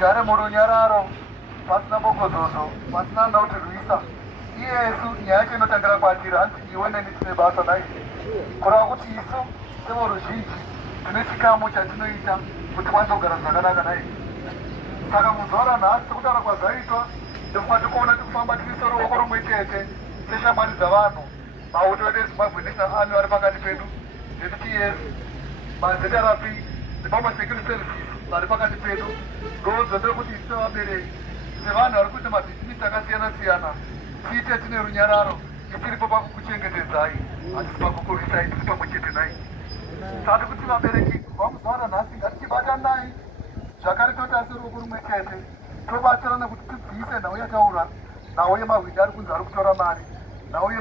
tigare murunyararo pasina bokozozo pasina nautirwisa iyesu nyaya yacho inotangira kwatiri hanzi iwe neni tine basa nai kureva kuti isu sevoruzhinji tine chikamu chatinoita kuti kwanisa kugara zvakanaka nai saka muzuva ranhasi sekutaura kwazvaitwa ndofuma tikuona tikufamba tiise ruoko rumwe chete seshamwari dzavanhu mauto edu ezimbabwe national army vari pakati pedu zveTS mazRP nemamwe security services vari pakati pedu ndozodere kuti ise vabereki sevanhu vari kuita mabhizinisi akasiyana siyana tiite tine runyararo ichiripo pakukuchengetedzai hatisi pakukurwisai tiri pamwe chete nai sati kuti vabereki vamuzuva ranhasi ngatichibatanai zvakare totarise ruoko rumwe chete tobatsirana kuti tidziise nhau yataura nhau yemahwindi ari kunzi ari kutora mari nhau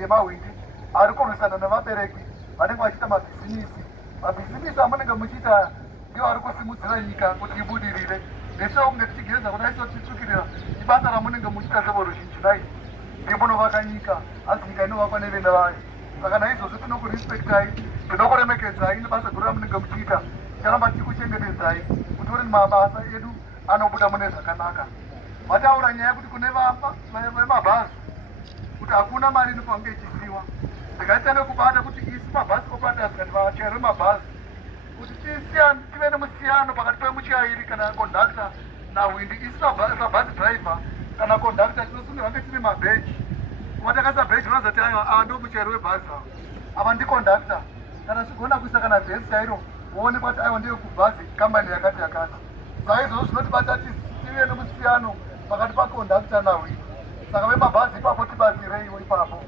yemahwindi ari kurwisana nevabereki vanenge vachiita mabhizinisi amunenge muchiita ndiwo ari kusimudzira nyika kuti ibudirire neseo kunge tichigeza kudai so tichitsukirira ibasa ramunenge muchiita sevoruzhinji nai ndimunovaka nyika hanzi nyika inovakwa nevene vayo saka naizvozvo tinokurespektai tinokuremekedzai nebasa guru ramunenge muchiita ticharamba tichikuchengetedzai kuti uri mabasa edu anobuda mune zvakanaka vataura nyaya yekuti kune vemabhazi kuti hakuna mari inofange ichisiwa ndikatanga kubata kuti isi mabhazi operators kana vachairi vemabhazi kuti tive nemusiyano pakati pemuchairi kana kondakta nahwindi isi sabhazi driver kana kondakta tinosunirwa nge tine mabheji kuvatakasa bheji unozati ava ndo muchairi webhazi ava ndikondakta kana zvigona kuisa kana vhesi chairo woonekwa kuti aiwa ndiyo kubhazi kambani yakati saizvozvo zvinotibata tive nemusiyano pakati pakondakta nahwindi saka vemabhazi ipapo tibatsireiwo ipapo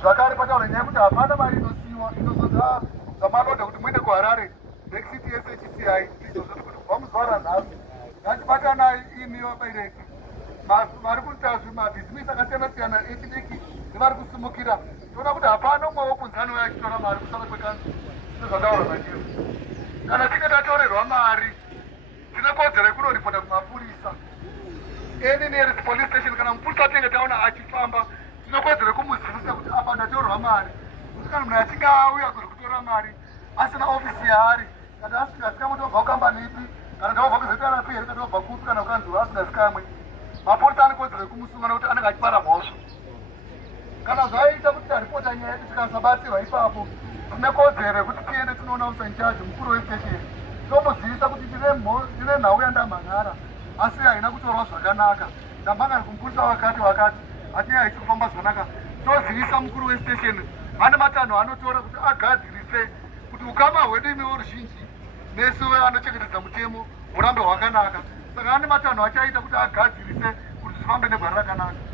zvakare pataura nyaya yekuti hapana mari inosiyiwa inozoda zvamalodha kuti muende kuharare nexit yeshci izvozvo kuti kubva muzuva ranhasi ngatibatanai imi vabereki vari kuita zvimabhizinisi akasiyana siyana echidiki nevari kusimukira toona kuti hapana umwe wokunzi anouya achitora mari kusara kwekanzi sezvataura zvachio kana tinge tatorerwa mari tine kodzero yekunoripota kumapurisa eni nearest police station kana mupurisa tinge taona achifamba tinokodzere kumuzivisa kuti apa ndatorwa mari kuti kana munhu achinge auya kuri kutora mari asina ofisi yaari kana asingasikamwe tobva kukambani ipi kana tobva kuZRP here kana tobva kupi kana kukanzi asingasikamwe mapurisa anokodzere kumusunga nekuti anenge achipara mhosva kana zvaita kuti taripota nyaya yedu tikasabatsirwa ipapo tine kodzero yekuti tiende tinoona usanchaji mukuru westation tomuzivisa kuti tine nhau yandamhangara asi haina kutorwa zvakanaka ndamhangara kumupurisa wakati hatinge haisi kufamba zvakanaka tozivisa mukuru westation vane matanho anotora kuti agadzirise kuti ukama hwedu imi voruzhinji nesu vanochengetedza mutemo hurambe hwakanaka saka ane matanho achaita kuti agadzirise kuti zvifambe negwara rakanaka